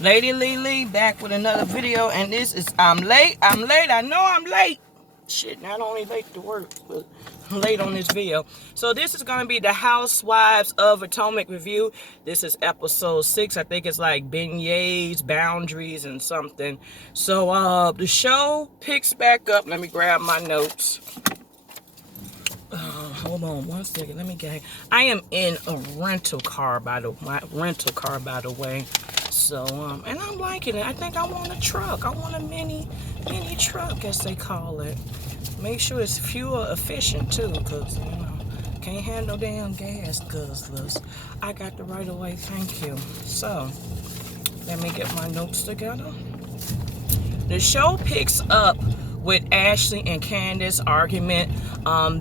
Lady Lee back with another video, and this is I'm late. I know I'm late. Shit, not only late to work, but I'm late on this video. So this is gonna be the Housewives of Potomac review. This is episode 6. I think it's like beignets, boundaries, and something. So the show picks back up. Let me grab my notes. Hold on one second. Let me get. I am in a rental car by the way. So and I'm liking it. I think I want a truck. I want a mini truck, as they call it. Make sure it's fuel efficient too, cause can't handle damn gas guzzlers. I got the right of way. Thank you. So let me get my notes together. The show picks up with Ashley and Candace argument.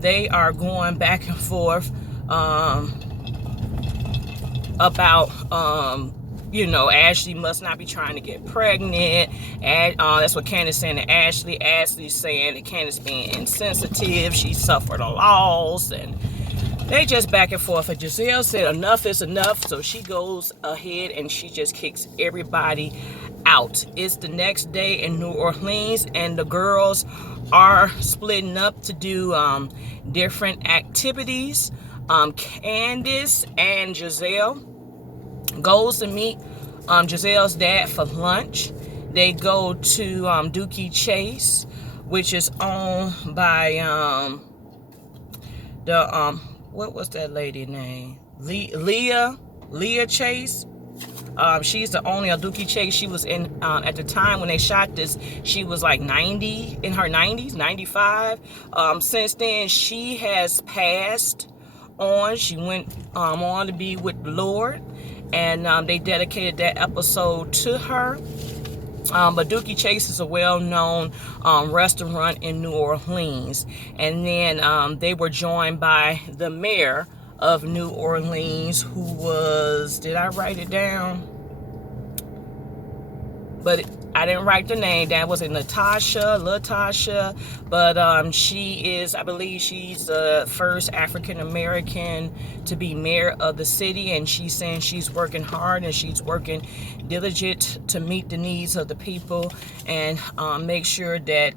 They are going back and forth about Ashley must not be trying to get pregnant. And that's what Candace saying to Ashley. Ashley saying that Candace being insensitive. She suffered a loss, and they just back and forth. And Giselle said enough is enough, so she goes ahead and she just kicks everybody out. It's the next day in New Orleans, and the girls are splitting up to do different activities. Candace and Giselle goes to meet Giselle's dad for lunch. They go to Dookie Chase, which is owned by what was that lady name? Leah Chase. She's the owner of Dookie Chase. She was in, at the time when they shot this, she was like 90, in her 90s, 95. Since then, she has passed on. She went on to be with the Lord, and they dedicated that episode to her. But Dookie Chase is a well-known restaurant in New Orleans. And then they were joined by the mayor of New Orleans, who was, did I write it down? But I didn't write the name down. Was it Latasha? But she is, I believe she's the first African American to be mayor of the city, and she's saying she's working hard and she's working diligent to meet the needs of the people and make sure that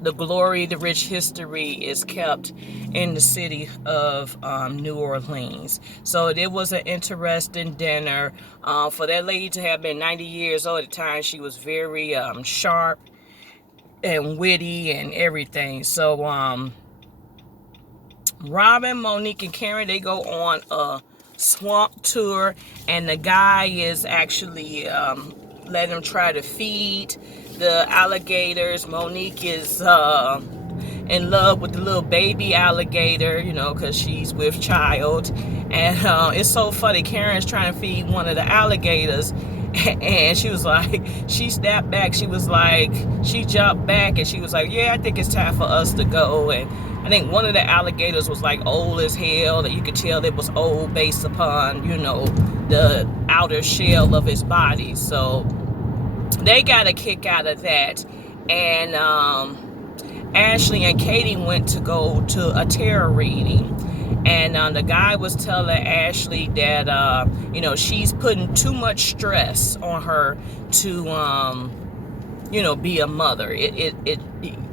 the glory, the rich history is kept in the city of New Orleans. So it was an interesting dinner. For that lady to have been 90 years old at the time, she was very sharp and witty and everything. So Robin, Monique, and Karen, they go on a swamp tour, and the guy is actually letting them try to feed the alligators. Monique is in love with the little baby alligator, because she's with child. And it's so funny. Karen's trying to feed one of the alligators, and she was like, she stepped back. She was like, she jumped back, and she was like, yeah, I think it's time for us to go. And I think one of the alligators was like old as hell, that you could tell it was old based upon, the outer shell of his body. So they got a kick out of that. And Ashley and Katie went to go to a tarot reading. And the guy was telling Ashley that, she's putting too much stress on her to, be a mother.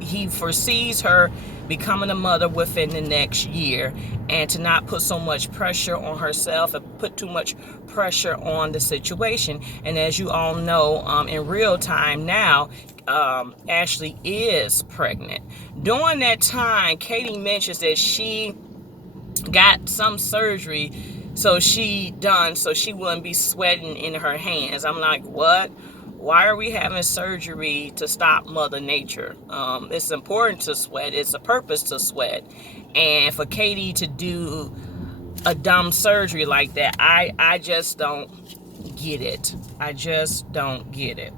He foresees her becoming a mother within the next year, and to not put so much pressure on herself and put too much pressure on the situation. And as you all know, in real time now, Ashley is pregnant. During that time, Katie mentions that she got some surgery so she wouldn't be sweating in her hands. I'm like, what? Why are we having surgery to stop Mother Nature? It's important to sweat. It's a purpose to sweat. And for Katie to do a dumb surgery like that, I just don't get it. I just don't get it.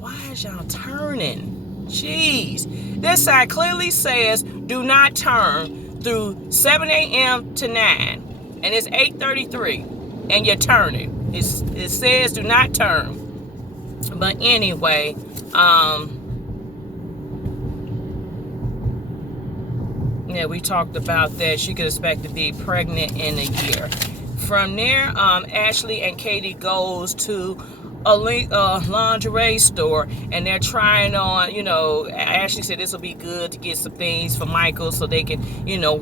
Why is y'all turning? Jeez. This side clearly says do not turn through 7 a.m. to 9. And it's 8:33. And you're turning. It says do not turn. But anyway, yeah, we talked about that. She could expect to be pregnant in a year. From there, Ashley and Katie goes to a lingerie store, and they're trying on, Ashley said this will be good to get some things for Michael so they can,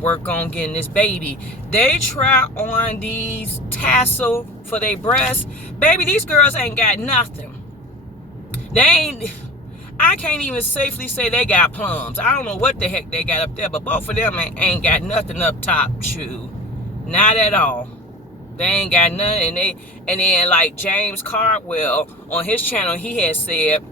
work on getting this baby. They try on these tassel for their breasts. Baby, these girls ain't got nothing. I can't even safely say they got plums. I don't know what the heck they got up there, but both of them ain't got nothing up top, not at all. They ain't got nothing. And then like James Cardwell on his channel, he had said,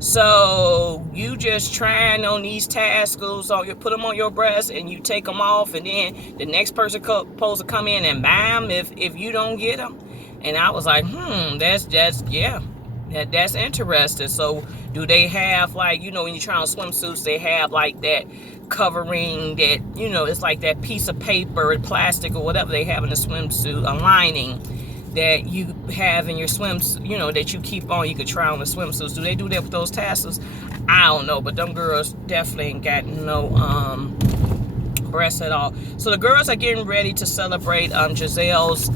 so you just trying on these tassels, you put them on your breast and you take them off, and then the next person supposed to come in and buy them if you don't get them. And I was like, that's interesting. So do they have, like, when you try on swimsuits, they have like that covering that, it's like that piece of paper, plastic, or whatever they have in a swimsuit, a lining that you have in your swimsuit, that you keep on, you could try on the swimsuits. Do they do that with those tassels? I don't know, but them girls definitely ain't got no breasts at all. So the girls are getting ready to celebrate Giselle's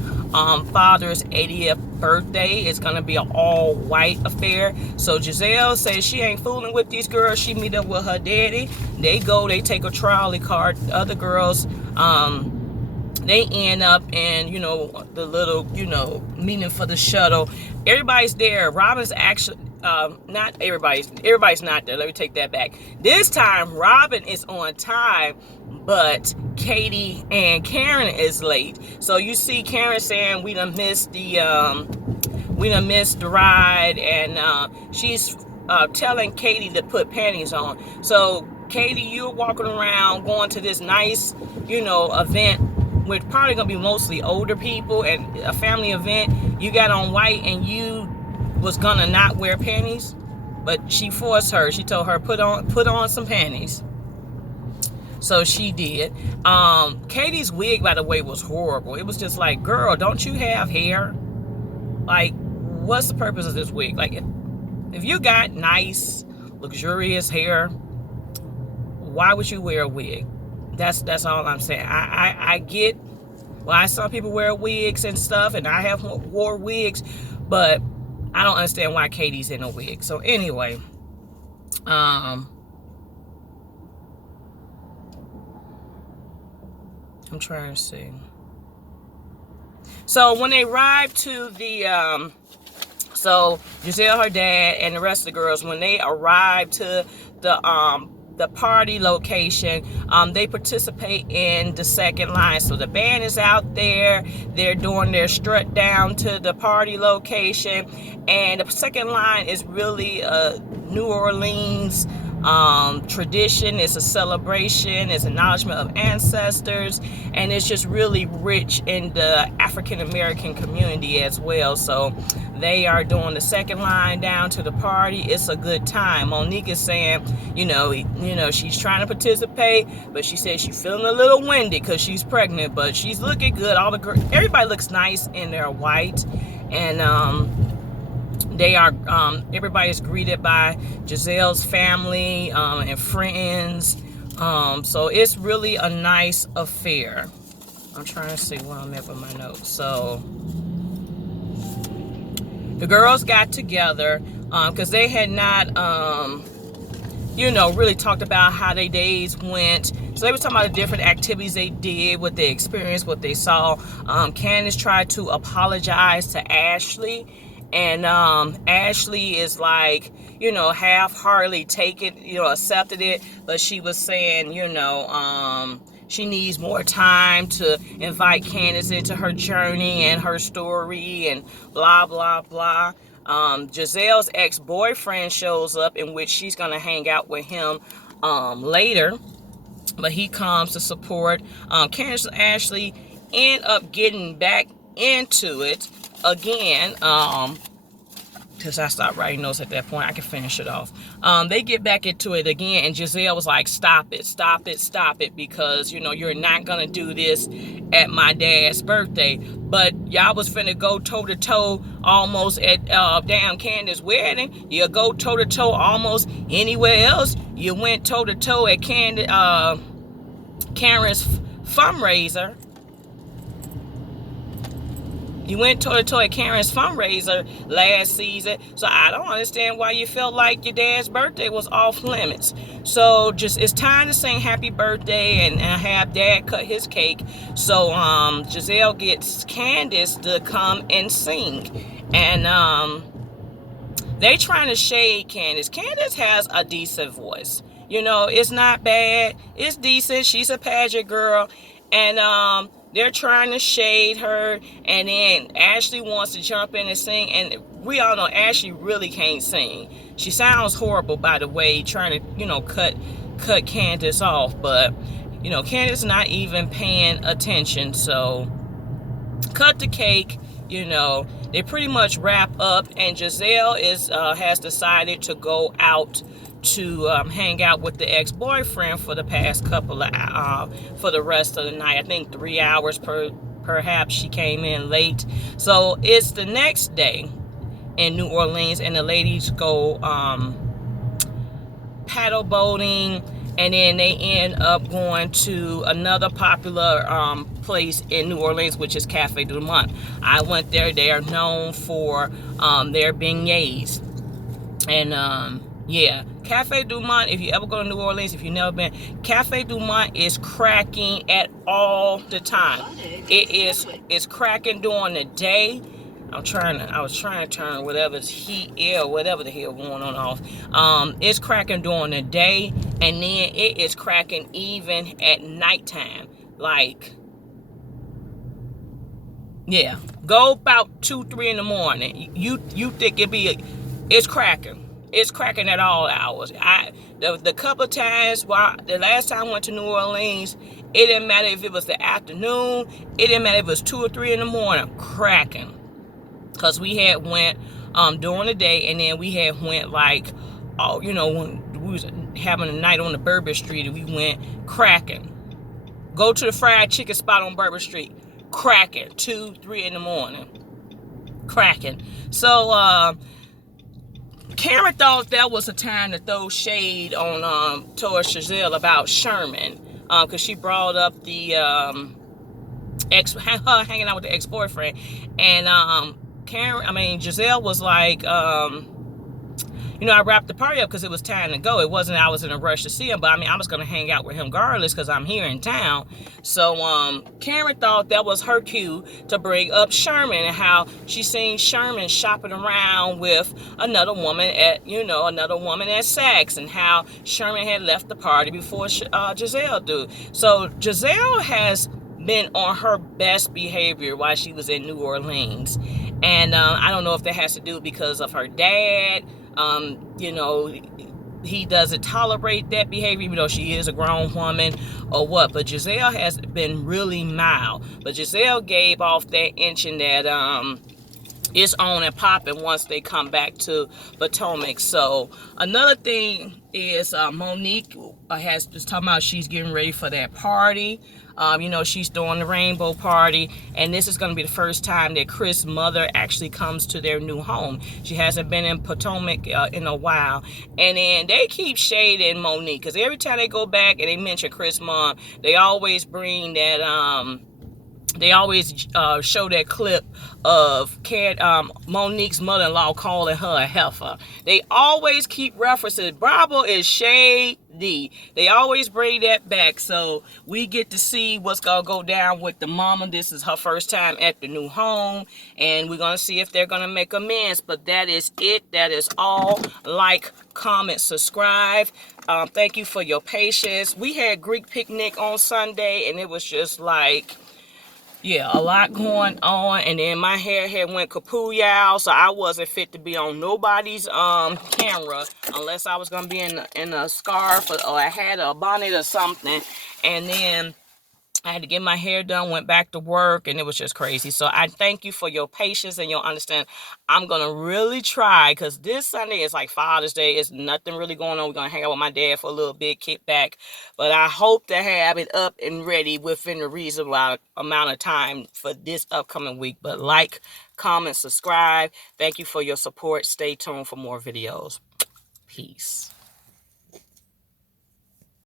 father's 80th birthday. It's gonna be an all-white affair. So Giselle says she ain't fooling with these girls. She meet up with her daddy. They take a trolley car. The other girls, they end up in, the little, meeting for the shuttle. Everybody's there. Robin's actually, not everybody's not there. Let me take that back. This time, Robin is on time, but Katie and Karen is late. So you see Karen saying, we done missed the ride, and she's telling Katie to put panties on. So Katie, you're walking around going to this nice, event with probably gonna be mostly older people and a family event. You got on white and you was gonna not wear panties, but she forced her. She told her put on some panties. So she did. Katie's wig, by the way, was horrible. It was just like, girl, don't you have hair? Like, what's the purpose of this wig? Like, if you got nice, luxurious hair, why would you wear a wig? That's all I'm saying. I get why some people wear wigs and stuff, and I have wore wigs, but I don't understand why Katie's in a wig. So anyway, I'm trying to see. So when they arrive to the so Giselle, her dad, and the rest of the girls, when they arrive to the party location, they participate in the second line. So the band is out there, they're doing their strut down to the party location, and the second line is really a New Orleans tradition. It's a celebration, it's acknowledgement of ancestors, and it's just really rich in the African American community as well. So they are doing the second line down to the party. It's a good time. Monique is saying, she's trying to participate, but she says she's feeling a little windy because she's pregnant, but she's looking good. Everybody looks nice in their white, and they are, everybody's greeted by Giselle's family and friends. So it's really a nice affair. I'm trying to see where I'm at with my notes. So the girls got together because they had not, really talked about how their days went. So they were talking about the different activities they did, what they experienced, what they saw. Candace tried to apologize to Ashley. And Ashley is like, half-heartedly accepted it. But she was saying, she needs more time to invite Candace into her journey and her story and blah, blah, blah. Giselle's ex-boyfriend shows up, in which she's going to hang out with him later. But he comes to support. Candace and Ashley end up getting back into it again, because I stopped writing notes at that point. I can finish it off. They get back into it again, and Giselle was like, stop it, because you're not gonna do this at my dad's birthday. But y'all was finna go toe-to-toe almost at damn Candace's wedding. You go toe-to-toe almost anywhere else. You went toe-to-toe at Karen's fundraiser. You went toe-to-toe at Karen's fundraiser last season, so I don't understand why you felt like your dad's birthday was off limits. So just it's time to sing happy birthday and have dad cut his cake. So Giselle gets Candace to come and sing. And they trying to shade Candace. Candace has a decent voice. You know, it's not bad. It's decent. She's a pageant girl. And they're trying to shade her. And then Ashley wants to jump in and sing. And we all know Ashley really can't sing. She sounds horrible, by the way, trying to, you know, cut Candace off. But, you know, Candace not even paying attention. So cut the cake. You know, they pretty much wrap up, and Giselle has decided to go out to hang out with the ex-boyfriend for the past couple of for the rest of the night. I think 3 hours perhaps. She came in late, so it's the next day in New Orleans, and the ladies go paddle boating, and then they end up going to another popular place in New Orleans, which is Cafe du Monde. I went there. They are known for their beignets. And yeah, Cafe du Monde, if you ever go to New Orleans, if you've never been, Cafe du Monde is cracking at all the time. It's cracking during the day. I was trying to turn whatever's heat, air, whatever the hell going on off. It's cracking during the day, and then it is cracking even at nighttime. Like, yeah, go about 2, 3 in the morning. You think it's cracking. It's cracking at all hours. The couple of times, the last time I went to New Orleans, it didn't matter if it was the afternoon. It didn't matter if it was 2 or 3 in the morning. Cracking. Because we had went during the day, and then we had went like, oh, you know, when we was having a night on the Bourbon Street, and we went cracking. Go to the fried chicken spot on Bourbon Street, cracking. 2, 3 in the morning, cracking. So Karen thought that was a time to throw shade on towards Giselle about Sherman, because she brought up the her hanging out with the ex-boyfriend, and Giselle was like, you know, I wrapped the party up because it was time to go. It wasn't I was in a rush to see him, but I mean, I was going to hang out with him regardless because I'm here in town. So Karen thought that was her cue to bring up Sherman and how she seen Sherman shopping around with another woman at Saks, and how Sherman had left the party before Giselle did. So Giselle has been on her best behavior while she was in New Orleans. And I don't know if that has to do because of her dad. You know, he doesn't tolerate that behavior, even though she is a grown woman, or what. But Giselle has been really mild. But Giselle gave off that inching that it's on and popping once they come back to Potomac. So another thing is Monique has just talking about she's getting ready for that party. You know, she's throwing the rainbow party, and this is going to be the first time that Chris' mother actually comes to their new home. She hasn't been in Potomac in a while, and then they keep shading Monique, because every time they go back and they mention Chris' mom, they always bring that they always show that clip of Monique's mother-in-law calling her a heifer. They always keep referencing. Bravo is shady. They always bring that back. So we get to see what's going to go down with the mama. This is her first time at the new home, and we're going to see if they're going to make amends. But that is it. That is all. Like, comment, subscribe. Thank you for your patience. We had Greek picnic on Sunday, and it was just like, yeah, a lot going on, and then my hair had went kapooyah, so I wasn't fit to be on nobody's camera unless I was gonna be in a scarf, or I had a bonnet or something. And then I had to get my hair done, went back to work, and it was just crazy. So I thank you for your patience and your understanding. I'm going to really try, because this Sunday is like Father's Day. It's nothing really going on. We're going to hang out with my dad for a little bit, kick back. But I hope to have it up and ready within a reasonable amount of time for this upcoming week. But like, comment, subscribe. Thank you for your support. Stay tuned for more videos. Peace.